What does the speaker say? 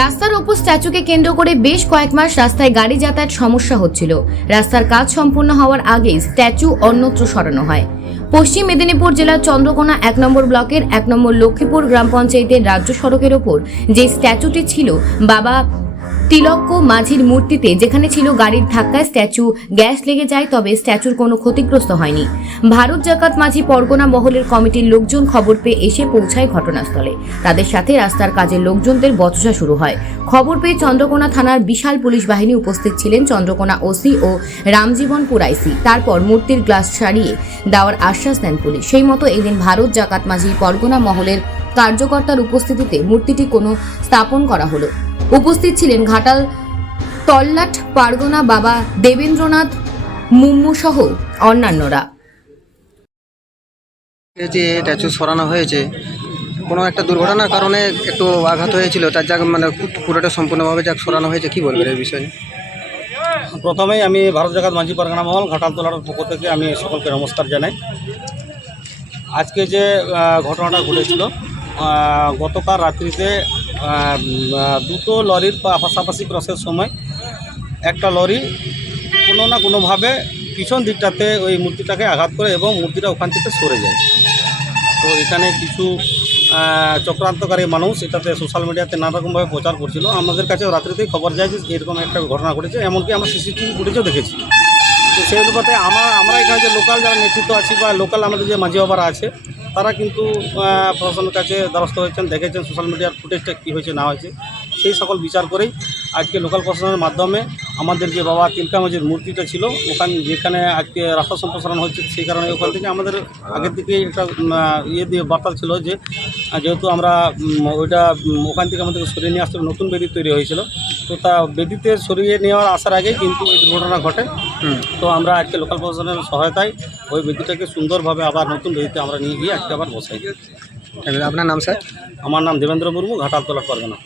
রাস্তার উপর স্ট্যাচুকে কেন্দ্র করে বেশ কয়েক মাস রাস্তায় গাড়ি যাতায়াত সমস্যা হচ্ছিল। রাস্তার কাজ সম্পূর্ণ হওয়ার আগেই স্ট্যাচু অন্যত্র সরানো হয়। পশ্চিম মেদিনীপুর জেলার চন্দ্রকোনা 1 নম্বর ব্লকের 1 নম্বর লক্ষ্মীপুর গ্রাম পঞ্চায়েতের রাজ্য সড়কের ওপর যে স্ট্যাচুটি ছিল বাবা তিলক্য মাঝির মূর্তিতে, যেখানে ছিল গাড়ির ধাক্কায় স্ট্যাচু গ্যাস লেগে যায়, তবে স্ট্যাচুর কোনো ক্ষতিগ্রস্ত হয়নি। ভারত জাকাত মাঝি পরগনা মহলের কমিটির লোকজন খবর পেয়ে এসে পৌঁছায় ঘটনাস্থলে। তাদের সাথে রাস্তার কাজের লোকজনদের বচসা শুরু হয়। খবর পেয়ে চন্দ্রকোনা থানার বিশাল পুলিশ বাহিনী উপস্থিত ছিলেন চন্দ্রকোনা ওসি ও রামজীবনপুর আইসি। তারপর মূর্তির গ্লাস সারিয়ে দেওয়ার আশ্বাস দেন পুলিশ। সেই মতো এদিন ভারত জাকাত মাঝি পরগনা মহলের কার্যকর্তার উপস্থিতিতে মূর্তিটি কোনো স্থাপন করা হলো। উপস্থিত ছিলেন ঘাটাল তল্লাট পারগনা বাবা দেবেন্দ্রনাথ মুম্মু সহ অন্যান্যরা। যে স্ট্যাচু সরানো হয়েছে, কোনো একটা দুর্ঘটনার কারণে একটু আঘাত হয়েছিল, তার যাক মানে পুরোটা সম্পূর্ণভাবে যাক সরানো হয়েছে, কি বলবেন এই বিষয়ে? প্রথমেই আমি ভারত জাকাত মাঝি পরগনা মহল ঘাটাল তলার পক্ষ থেকে আমি সকলকে নমস্কার জানাই। আজকে যে ঘটনাটা ঘটেছিল, গতকাল রাত্রিতে দুটো লরির পাশাপাশি ক্রসের সময় একটা লরি কোনো না কোনোভাবে পিছন দিকটাতে ওই মূর্তিটাকে আঘাত করে এবং মূর্তিটা ওখান থেকে সরে যায়। তো এখানে কিছু চক্রান্তকারী মানুষ এটাতে সোশ্যাল মিডিয়াতে নানারকমভাবে প্রচার করছিল। আমাদের কাছেও রাত্রিতেই খবর যায় যে এরকম একটা ঘটনা ঘটেছে, এমনকি আমরা সিসিটিভি ফুটেজও দেখেছি। তো সেই অনুপাতে আমরা এখানে যে লোকাল যারা নেতৃত্ব আছি বা লোকাল আমাদের যে মাঝি বাবারা আছে, তারা কিন্তু প্রশাসনের কাছে দ্বারস্থ হয়েছেন, দেখেছেন সোশ্যাল মিডিয়ার ফুটেজটা কী হয়েছে না হয়েছে। সেই সকল বিচার করেই আজকে লোকাল প্রশাসনের মাধ্যমে আমাদের যে বাবা তিলকা মাঝির মূর্তিটা ছিল যেখানে আজকে রাস্তা সম্প্রসারণ হচ্ছে, সেই কারণে ওখান থেকে আমাদের আগের দিকে একটা দিয়ে বার্তা ছিল যে যেহেতু আমরা ওইটা ওখান থেকে আমাদেরকে সরিয়ে নিয়ে আসতে নতুন বেদি তৈরি হয়েছিল, তো তা বেদিতে সরিয়ে নেওয়ার আসার আগেই কিন্তু এই দুর্ঘটনা ঘটে। তো আমরা আজকে লোকাল প্রশাসনের সহায়তায় ওই বেদিটাকে সুন্দরভাবে আবার নতুন বেদিতে আমরা নিয়ে গিয়ে আজকে আবার বসাই। আপনার নাম স্যার? আমার নাম দেবেন্দ্র মুর্মু, ঘাটাল তলা পরগনা।